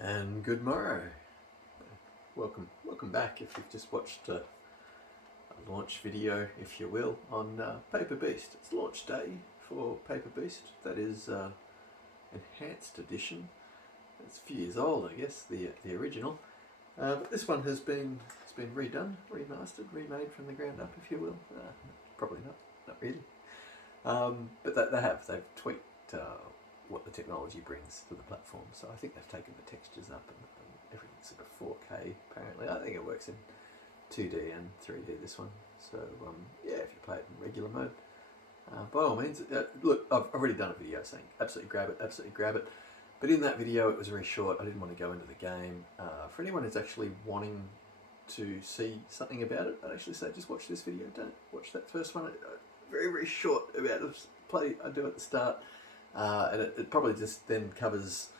And good morrow. Welcome back if you've just watched a launch video, if you will, on Paper Beast. It's launch day for Paper Beast. That is Enhanced Edition. It's a few years old, I guess, the original. But this one has been redone, remastered, remade from the ground up, if you will. Probably not really. But they've tweaked what the technology brings to the platform. So I think they've taken the textures up and everything's sort of 4K apparently. I think it works in 2D and 3D, this one. So yeah, if you play it in regular mode, by all means, look, I've already done a video saying absolutely grab it. But in that video, it was very short. I didn't want to go into the game. For anyone who's actually wanting to see something about it, I'd actually say just watch this video. Don't watch that first one. Very short amount of play I do at the start. And it probably just then covers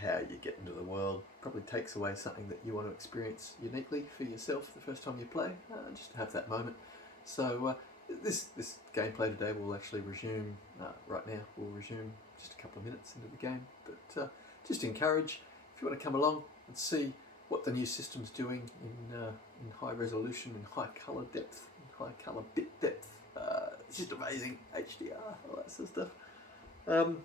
how you get into the world. Probably takes away something that you want to experience uniquely for yourself the first time you play, just to have that moment. So this gameplay today will actually resume right now. We'll resume just a couple of minutes into the game. But just encourage, if you want to come along and see what the new system's doing in high resolution, in high colour depth, in high colour bit depth. It's just amazing. HDR, all that sort of stuff. On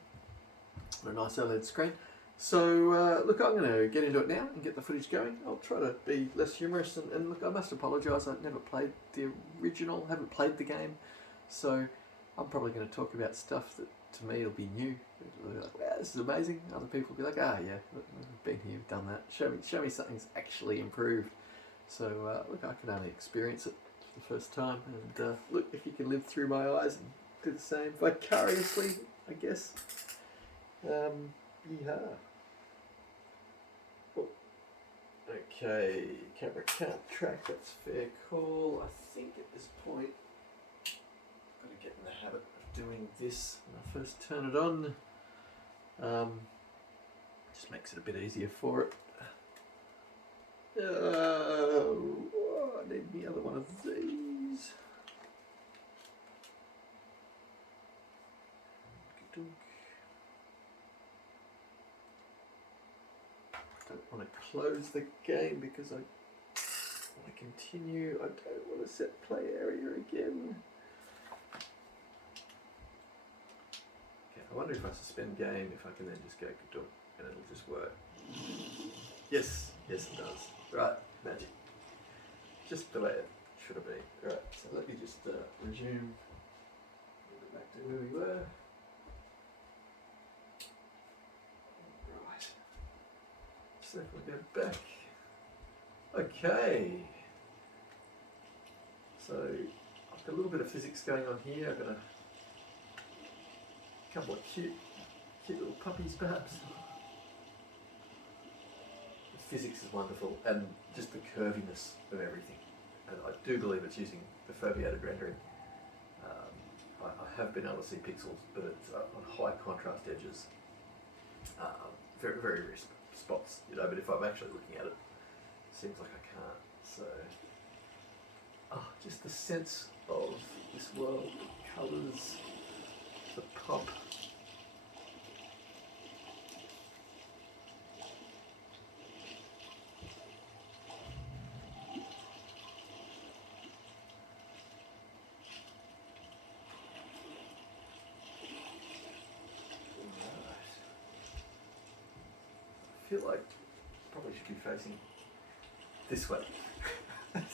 a nice OLED screen. So look, I'm going to get into it now and get the footage going. I'll try to be less humorous and look, I must apologise, I've never played the original, haven't played the game, so I'm probably going to talk about stuff that to me will be new. They'll be like, wow, this is amazing. Other people will be like, yeah, we've been here, we've done that. Show me something's actually improved. So look, I can only experience it for the first time, and look, if you can live through my eyes and do the same vicariously, I guess. Yeehaw. Oh. Okay, camera can't track, that's fair call. I think at this point, I've got to get in the habit of doing this when I first turn it on. Just makes it a bit easier for it. I need the other one of these. Don't want to close the game because I want to continue. I don't want to set play area again. Okay, I wonder if I suspend game, if I can then just go ka-dunk and it'll just work. Yes, it does. Right, magic. Just the way it should have been. Right, so let me just resume. Go back to where we were. So if we go back, okay, so I've got a little bit of physics going on here. I've got a couple of cute little puppies perhaps. The physics is wonderful, and just the curviness of everything, and I do believe it's using the foveated rendering. I have been able to see pixels, but it's on high contrast edges, very crisp spots, but if I'm actually looking at it, it seems like I can't. So, just the sense of this world, the colours, the pop. I feel like I probably should be facing this way. Right.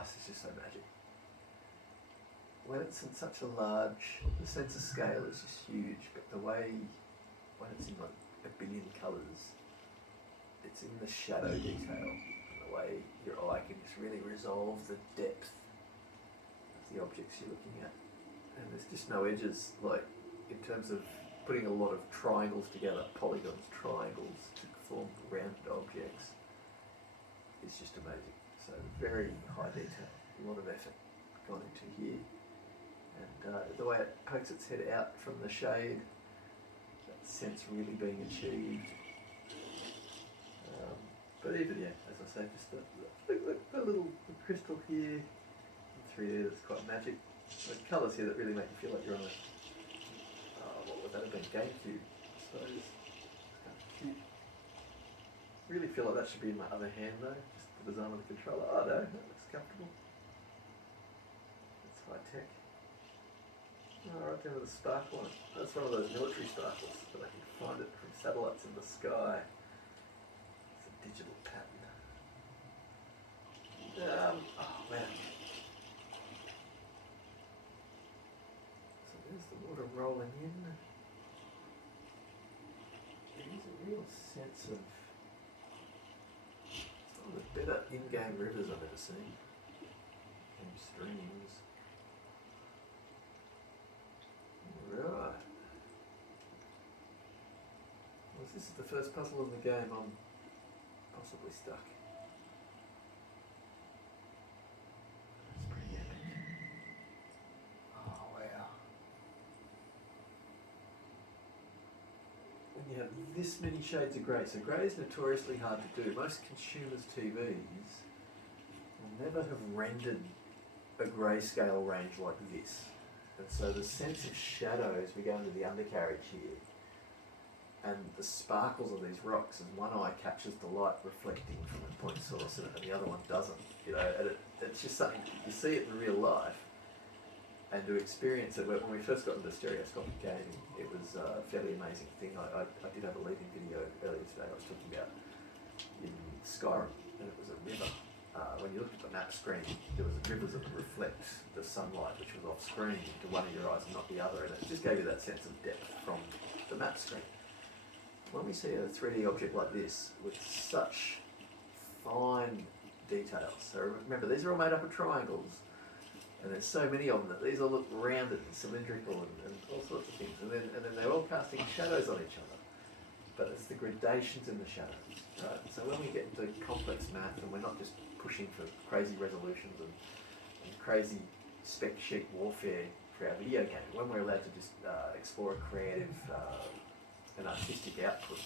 This is just so magic. When it's in such a large, the sense of scale is just huge, but the way, when it's in like a billion colours, it's in the shadow detail, and the way your eye can just really resolve the depth of the objects you're looking at. And there's just no edges, like, in terms of putting a lot of triangles together, polygons, triangles to form rounded objects, it's just amazing. So very high detail, a lot of effort gone into here. And the way it pokes its head out from the shade, that sense really being achieved. But even, as I say, just the little crystal here, in 3D, that's quite magic. The colours here that really make you feel like you're on a if that had been GameCube. So it's kind of cute. Really feel like that should be in my other hand though, just the design of the controller. Oh no, that looks comfortable. It's high tech. Oh, right down to the sparkle on it. That's one of those military sparkles, but I can find it from satellites in the sky. It's a digital pattern. Oh man. So there's the water rolling in. There is a real sense of one of the better in-game rivers I've ever seen. And streams. Right. Well, if this is the first puzzle in the game, I'm possibly stuck. That's pretty epic. Oh wow. When you have this many shades of grey, so grey is notoriously hard to do. Most consumers' TVs will never have rendered a grayscale range like this. And so the sense of shadow as we go into the undercarriage here, and the sparkles of these rocks, and one eye captures the light reflecting from a point source and the other one doesn't. You know, and it's just something, you see it in real life, and to experience it, when we first got into stereoscopic gaming, it was a fairly amazing thing. I did have a leading video earlier today I was talking about in Skyrim, and it was a river. When you looked at the map screen, there was rivers that would reflect the sunlight, which was off screen, to one of your eyes and not the other, and it just gave you that sense of depth from the map screen. When we see a 3D object like this, with such fine details, so remember these are all made up of triangles, and there's so many of them that these all look rounded and cylindrical and all sorts of things, and then they're all casting shadows on each other. But it's the gradations in the shadows, right? So when we get into complex math and we're not just pushing for crazy resolutions and crazy spec sheet warfare for our video game, when we're allowed to just explore a creative and artistic output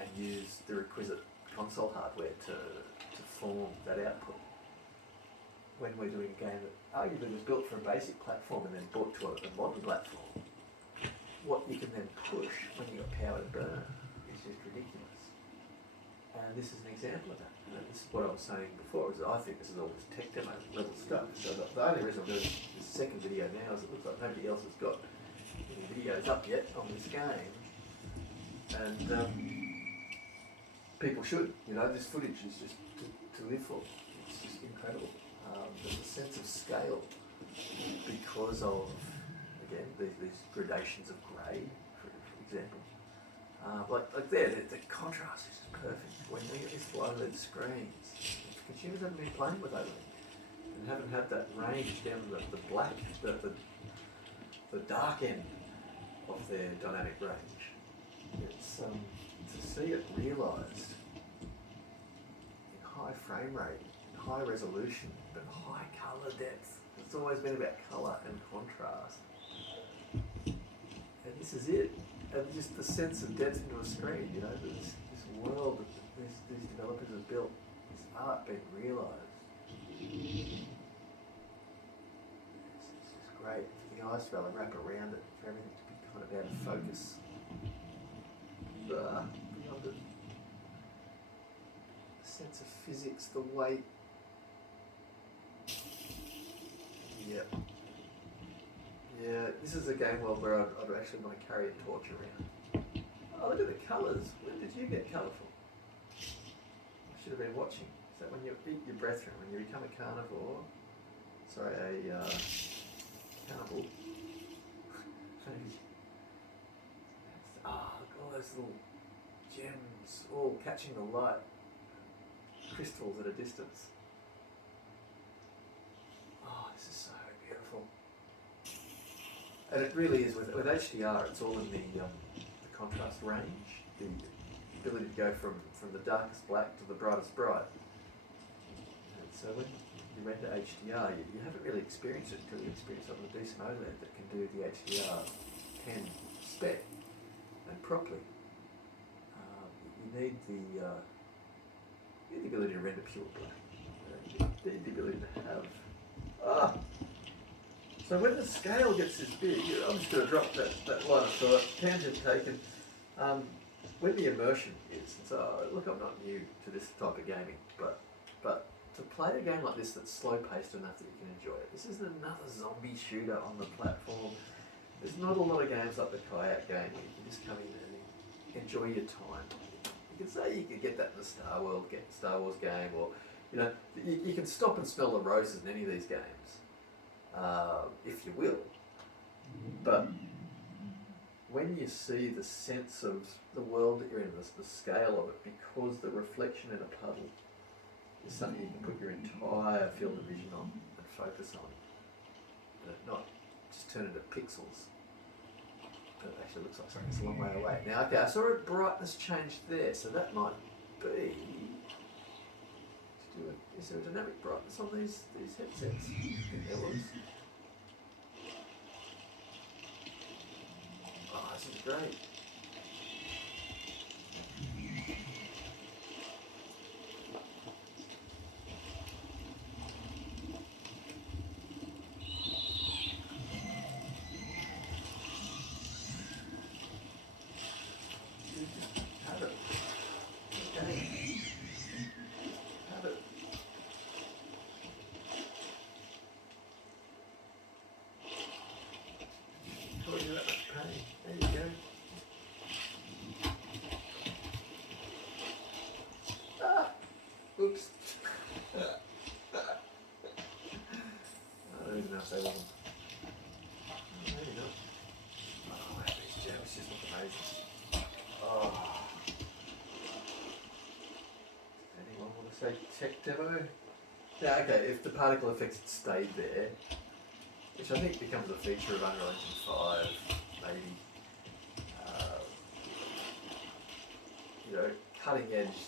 and use the requisite console hardware to form that output, when we're doing a game that arguably was built for a basic platform and then brought to a modern platform, what you can then push when you've got power to burn is just ridiculous. And this is an example of that. And this is what I was saying before, is that I think this is all just tech demo level stuff. So the only reason I'm doing this second video now is it looks like nobody else has got any videos up yet on this game. And people should, you know, this footage is just to live for. It's just incredible. There's a sense of scale because of, again, these gradations of grey, for example. Like there, the contrast is just perfect. When you get these OLED screens, consumers haven't been playing with OLED and haven't had that range down the black, the dark end of their dynamic range. It's to see it realised in high frame rate, in high resolution, but high colour depth. It's always been about colour and contrast. And this is it. And just the sense of depth into a screen, you know, this world that these developers have built, this art being realised. It's just great for the eyes to be able to wrap around it, for everything to be kind of out of focus. Beyond it. The sense of physics, the weight. Yep. Yeah, this is a game world where I'd actually want to carry a torch around. Oh, look at the colours. When did you get colourful? I should have been watching. Is that when you eat your brethren, when you become a carnivore? Sorry, a cannibal. Look at all those little gems all catching the light. Crystals at a distance. Oh, this is so beautiful. And it really is, with HDR, it's all in the contrast range, the ability to go from the darkest black to the brightest bright. And so when you render HDR, you haven't really experienced it until you experience it on a decent OLED that can do the HDR 10 spec and properly. You need the ability to render pure black. You need the ability to have So when the scale gets this big, I'm just going to drop that line of thought, tangent taken. When the immersion is, so look, I'm not new to this type of gaming, but to play a game like this that's slow paced enough that you can enjoy it. This isn't another zombie shooter on the platform. There's not a lot of games like the kayak game where you can just come in and enjoy your time. You can say you could get that in the Star Wars game, or you can stop and smell the roses in any of these games, if you will. But when you see the sense of the world that you're in, the scale of it, because the reflection in a puddle is something you can put your entire field of vision on and focus on, and not just turn into pixels. But it actually looks like something's a long way away. Now, okay, I saw a brightness change there, so that might be... Is there a dynamic brightness on these headsets? I think there was. Oh, this is great. Have it. Okay. Have it. Told you that much pain. There you go. Ah! Oops. I don't even know if they want them. Maybe not. Oh, wow, these gems just look amazing. Oh. Anyone want to say tech demo? Yeah, okay, if the particle effects had stayed there, which I think becomes a feature of Unreal Engine 5, maybe, cutting edge,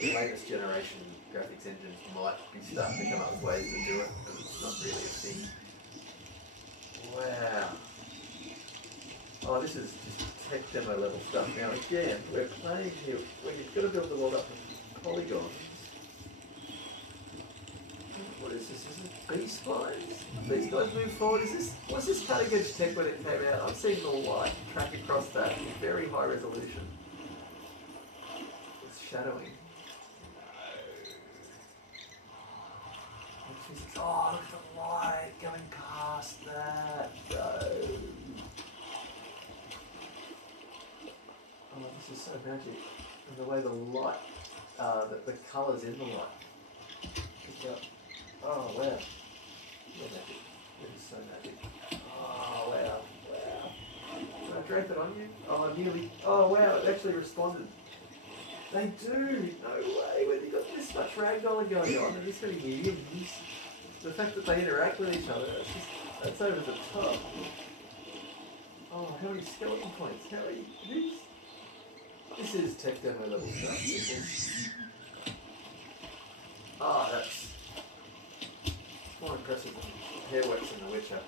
latest generation graphics engines might be starting to come up with ways to do it, but it's not really a thing. Wow. Oh, this is just tech demo level stuff. Now again, we're playing here when you've got to build the world up with polygons. What is this? Is this Beast lines? These guys move forward. Was this cutting edge tech when it came out? I'm seeing the light track across that in very high resolution. It's shadowing. Oh, look at the light going past that. No. Oh, this is so magic. And the way the light, the colours in the light. Oh, wow. They're magic. It is so magic. Oh, wow. Wow. Did I drape it on you? Oh, nearly. Oh, wow. It actually responded. They do. No way. When you've got this much ragdolling going on and this many mediums, the fact that they interact with each other, that's over the top. Oh, how many skeleton points? How many? This is tech demo level stuff. Ah, that's more impressive than hair wax in The Witcher.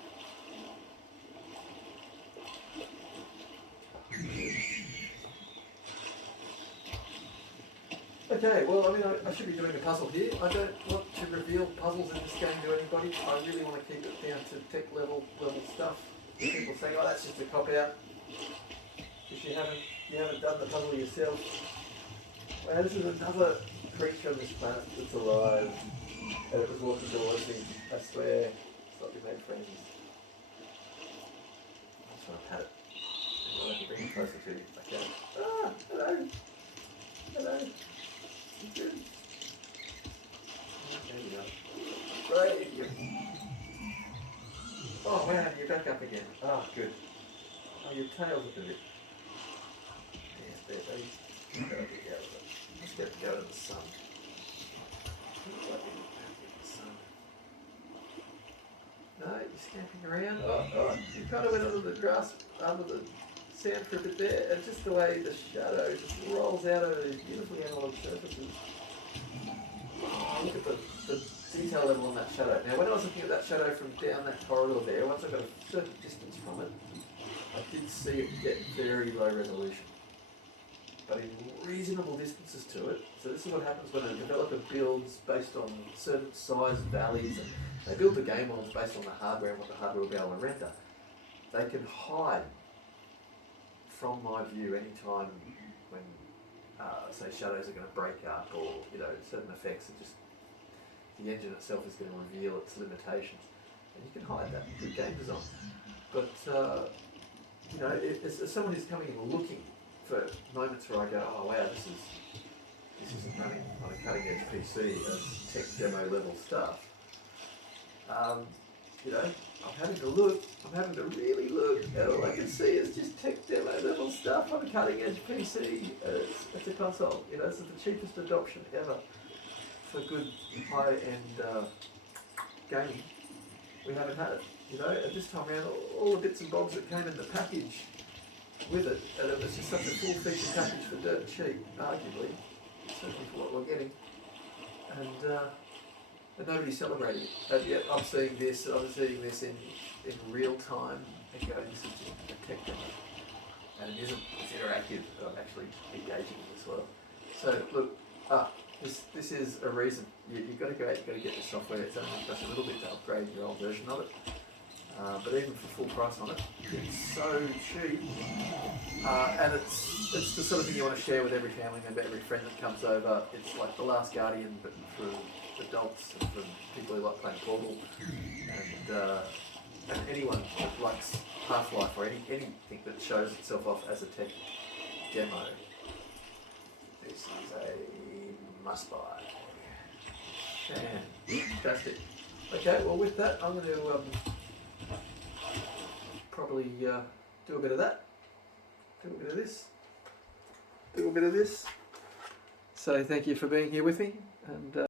Okay, well, I mean, I should be doing a puzzle here. I don't want to reveal puzzles in this game to anybody. I really want to keep it down to tech level stuff. People saying, oh, that's just a cop-out. If you haven't done the puzzle yourself. Wow, this is another creature on this planet that's alive. And it was walking towards me. I swear. It's like we made friends. I just want to pat it. I want to bring it closer to you. Okay. Ah, hello. Hello. You good? There you go. Right. Oh wow, you're back up again. Oh, good. Oh, your tail's looking a bit. Yeah, there, let's get to go to the sun. No, you're scamping around. Oh, you kind of went under the grass, under the sand for a bit there, and just the way the shadow just rolls out over these beautifully analog surfaces. Oh, look at the detail level on that shadow. Now, when I was looking at that shadow from down that corridor there, once I got a certain distance from it, I did see it get very low resolution. but in reasonable distances to it. So this is what happens when a developer builds based on certain size valleys, and they build the game models based on the hardware and what the hardware will be able to render. They can hide from my view anytime when, say, shadows are going to break up, or certain effects are just, the engine itself is going to reveal its limitations, and you can hide that with game design. But as someone who's coming in looking for moments where I go, oh wow, this isn't running on a cutting edge PC as tech demo level stuff. I'm having to look. I'm having to really look, and all I can see is just tech demo level stuff on a cutting edge PC. It's a console. This is the cheapest adoption ever for good high end gaming. We haven't had it. At this time around, all the bits and bobs that came in the package with it, and it was just such a full feature package for dirt and cheap, arguably, certainly for what we're getting, and nobody's celebrating it. And yet I'm seeing this in real time, and going, this is just a tech demo, and it isn't. It's interactive. I'm actually engaging in this world. So look, this is a reason you've got to go out. You've got to get the software. It's only just a little bit to upgrade your old version of it. But even for full price on it, it's so cheap, and it's the sort of thing you want to share with every family member, every friend that comes over. It's like The Last Guardian, but for adults and for people who like playing Portal, and anyone that likes Half-Life or anything that shows itself off as a tech demo. This is a must-buy. Fantastic. Okay, well with that, I'm going to probably do a bit of that, do a bit of this, do a bit of this. So thank you for being here with me, and